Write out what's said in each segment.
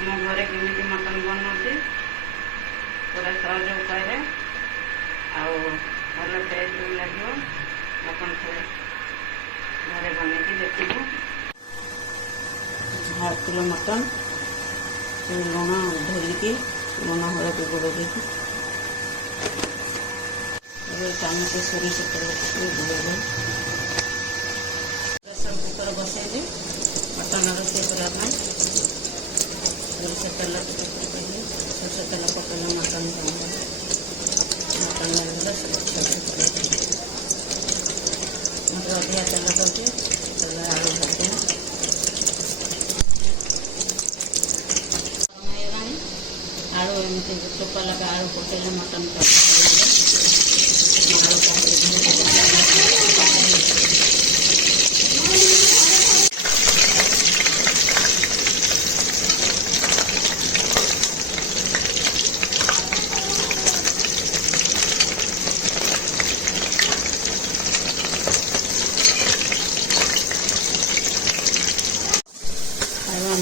मो घरे केमी मटन बनाऊँगी पूरा सहज उपाय भल टेस्ट भी लगे अपन थे घरे बन देखिए। 1/2 किलो मटन लुण ढलिकी लुण हलदी गुड़ देकी चामच सोरिष तेल बुड़े प्रेसर कुकर बसैली मटन रोषे करने सोरिष तेल पकड़ी सोरिष तेल पकड़े मटन मटन लगे मत अधिका तेल दौचे तेल आलू भाजे आलू एमती चोपा लगा आलू पकड़े मटन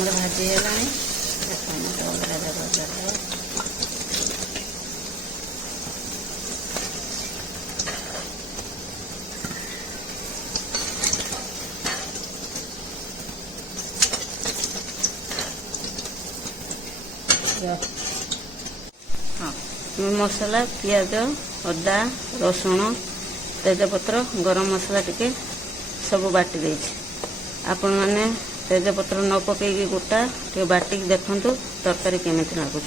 भाजी है टमाटो वगैरह भजा हाँ मसला पियाज अदा रसुण तेजपत्र गरम मसला टिके सब बाटी दे आपण मैंने तेजपत्र न पकईकी गोटा टे बाटिक देखु तरकारी केमिति लगुच।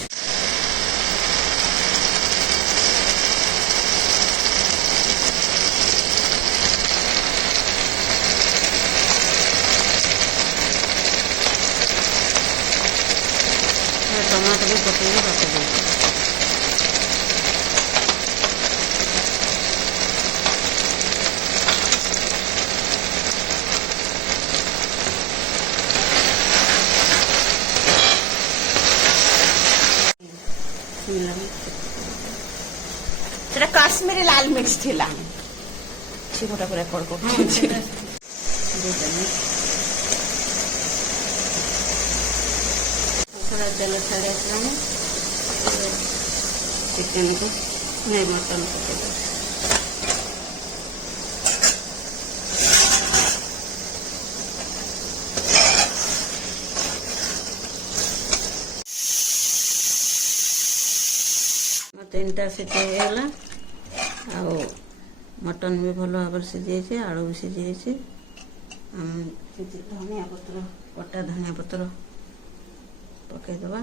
टमाटर भी पकईकी बाटी दे काश्मीरी लाल मिर्च थिला छिगोटा पूरा पड़को थोड़ा तेल छाड़े चिकन को नहीं मटन को तीनटा सीटी होगा आ मटन भी भल भाव सीझी आलू भी सीझी धनिया पत्र कटा धनिया पत्र पकईदबा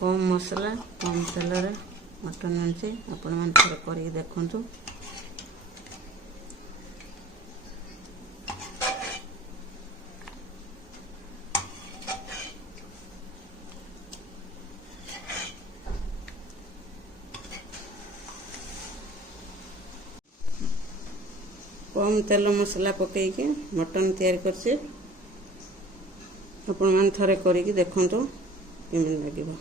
कम मसला कम तेल मटन आनी आपण मैंने थोड़ा कर देखु। कम तेल मसला पकईकी मटन तैयार करछे आपण मान थरे करिकी देखंतु केमिति लागिबो।